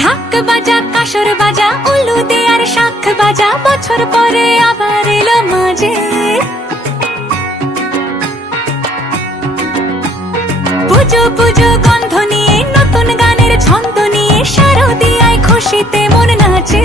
ঢাক বাজা কাসর বাজা উলু দে আর শাখ বাজা, বছর পরে আবার এলো মাঝে। পুজো পুজো গন্ধ নিয়ে নতুন গানের ছন্দ নিয়ে শারদিয়ায় খুশিতে মন নাচে।